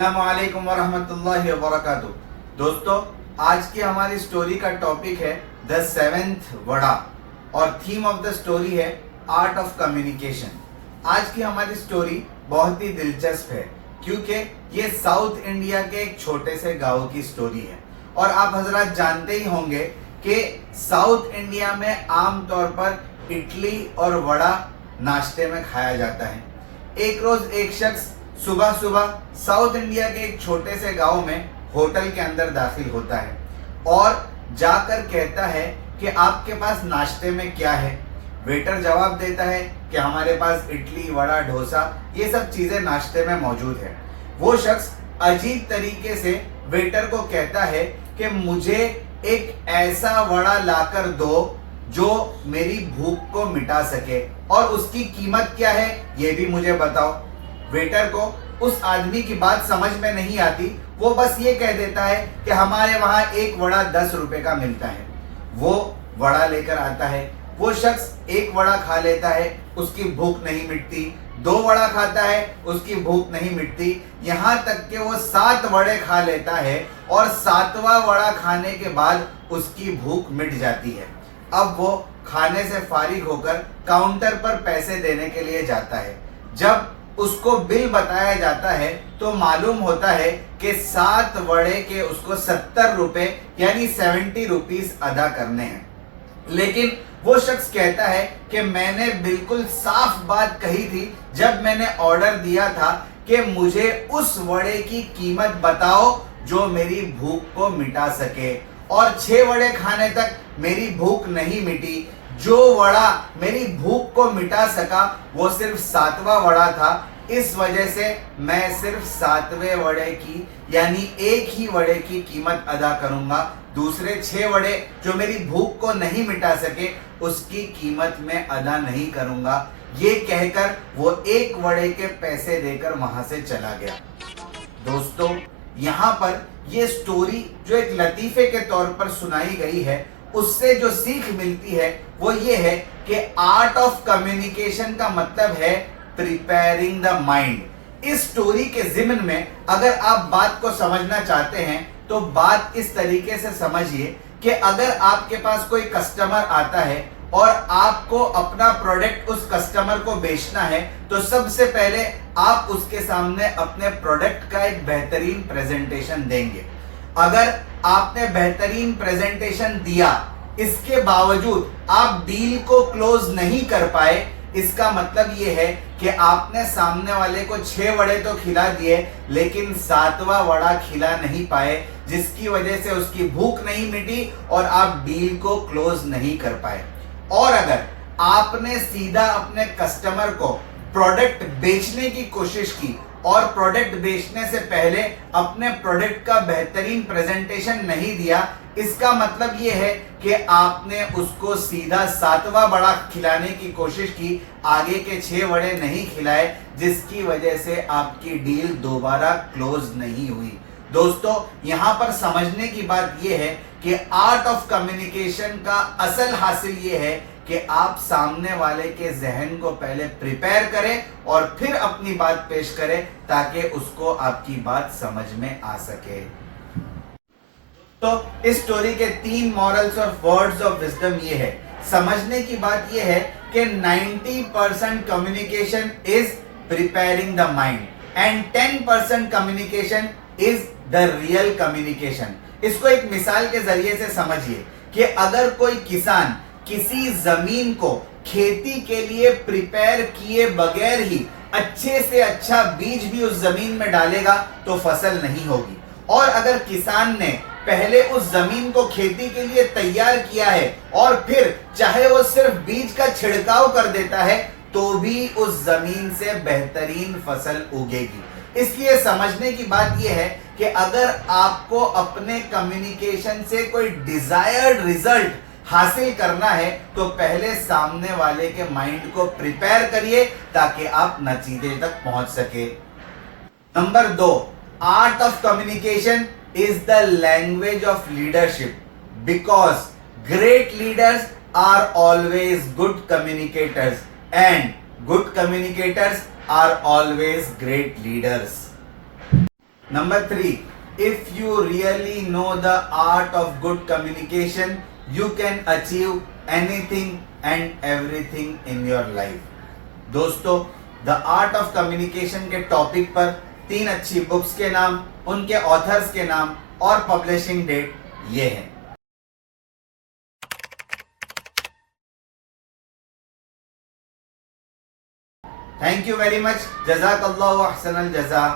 अस्सलामुअलैकुम वरहमतुल्लाहि वबरकातुहू। दोस्तों, आज की हमारी स्टोरी का टॉपिक है द सेवेंथ वड़ा और थीम ऑफ द स्टोरी है आर्ट ऑफ कम्युनिकेशन। आज की हमारी स्टोरी बहुत ही दिलचस्प है क्योंकि ये साउथ इंडिया के एक छोटे से गांव की स्टोरी है। और आप हजरात जानते ही होंगे कि साउथ इंडिया में आमतौर पर इडली और वड़ा नाश्ते में खाया जाता है। एक रोज एक शख्स सुबह सुबह साउथ इंडिया के एक छोटे से गांव में होटल के अंदर दाखिल होता है और जाकर कहता है कि आपके पास नाश्ते में क्या है। वेटर जवाब देता है कि हमारे पास इडली वड़ा डोसा ये सब चीजें नाश्ते में मौजूद है। वो शख्स अजीब तरीके से वेटर को कहता है कि मुझे एक ऐसा वड़ा लाकर दो जो मेरी भूख को मिटा सके और उसकी कीमत क्या है ये भी मुझे बताओ। वेटर को उस आदमी की बात समझ में नहीं आती। वो बस ये कह देता है कि हमारे वहां एक वड़ा 10 रुपए का मिलता है। वो वड़ा लेकर आता है। वो शख्स एक वड़ा खा लेता है, उसकी भूख नहीं मिटती। 2 वड़ा खाता है, उसकी भूख नहीं मिटती। यहां तक कि वो 7 वड़े खा लेता है और 7वां वड़ा खाने के बाद उसकी भूख मिट जाती है। अब वो खाने से फारिग होकर काउंटर पर पैसे देने के लिए जाता है। जब उसको बिल बताया जाता है तो मालूम होता है कि 7 वड़े के उसको 70 रुपए यानी 70 रुपीस अदा करने हैं। लेकिन वो शख्स कहता है कि मैंने बिल्कुल साफ बात कही थी जब मैंने ऑर्डर दिया था कि मुझे उस वड़े की कीमत बताओ जो मेरी भूख को मिटा सके, और 6 वड़े खाने तक मेरी भूख नहीं मिटी। जो वड़ा मेरी भूख को मिटा सका वो सिर्फ 7वां वड़ा था। इस वजह से मैं सिर्फ 7वें वड़े की यानी एक ही वड़े की कीमत अदा करूंगा। दूसरे 6 वड़े जो मेरी भूख को नहीं मिटा सके उसकी कीमत मैं अदा नहीं करूंगा। ये कहकर वो एक वड़े के पैसे देकर वहां से चला गया। दोस्तों, यहाँ पर ये स्टोरी जो एक लतीफे के तौर पर सुनाई गई है उससे जो सीख मिलती है वो ये है कि आर्ट ऑफ कम्युनिकेशन का मतलब है प्रिपेयरिंग द माइंड। इस स्टोरी के ज़िम्न में अगर आप बात को समझना चाहते हैं तो बात इस तरीके से समझिए कि अगर आपके पास कोई कस्टमर आता है और आपको अपना प्रोडक्ट उस कस्टमर को बेचना है तो सबसे पहले आप उसके सामने अपने प्रोडक्ट का एक बेहतरीन प्रेजेंटेशन देंगे। अगर आपने बेहतरीन प्रेजेंटेशन दिया, इसके बावजूद आप डील को क्लोज नहीं कर पाए, इसका मतलब यह है कि आपने सामने वाले को 6 वड़े तो खिला दिए लेकिन 7वां वड़ा खिला नहीं पाए, जिसकी वजह से उसकी भूख नहीं मिटी और आप डील को क्लोज नहीं कर पाए। और अगर आपने सीधा अपने कस्टमर को प्रोडक्ट बेचने की कोशिश की और प्रोडक्ट बेचने से पहले अपने प्रोडक्ट का बेहतरीन प्रेजेंटेशन नहीं दिया, इसका मतलब यह है कि आपने उसको सीधा 7वां वड़ा खिलाने की कोशिश की, आगे के 6 वड़े नहीं खिलाए, जिसकी वजह से आपकी डील दोबारा क्लोज नहीं हुई। दोस्तों, यहां पर समझने की बात यह है कि आर्ट ऑफ कम्युनिकेशन का असल हासिल यह है कि आप सामने वाले के जहन को पहले प्रिपेयर करें और फिर अपनी बात पेश करें ताकि उसको आपकी बात समझ में आ सके। तो इस स्टोरी के 3 मॉरल्स और वर्ड्स ऑफ विजडम ये है। समझने की बात ये है कि 90% communication is preparing the mind and 10% communication is the real communication. इसको एक मिसाल के जरिए से समझिए कि अगर कोई किसान किसी जमीन को खेती के लिए प्रिपेयर किए बगैर ही अच्छे से अच्छा बीज भी उस जमीन में डालेगा तो फसल नहीं होगी। और अगर किसान ने पहले उस जमीन को खेती के लिए तैयार किया है और फिर चाहे वो सिर्फ बीज का छिड़काव कर देता है तो भी उस जमीन से बेहतरीन फसल उगेगी। इसलिए समझने की बात यह है कि अगर आपको अपने कम्युनिकेशन से कोई डिजायर्ड रिजल्ट हासिल करना है तो पहले सामने वाले के माइंड को प्रिपेयर करिए ताकि आप नतीजे तक पहुंच सके। Number 2, art of communication is the language of leadership because great leaders are always good communicators and good communicators are always great leaders। Number 3, if you really know the art of good communication, you can achieve anything and everything in your life. दोस्तों, the art of communication के topic पर 3 अच्छी books के नाम, उनके authors के नाम और पब्लिशिंग डेट ये है। Thank you very much. जज़ाकल्लाहु अहसनल जज़ा।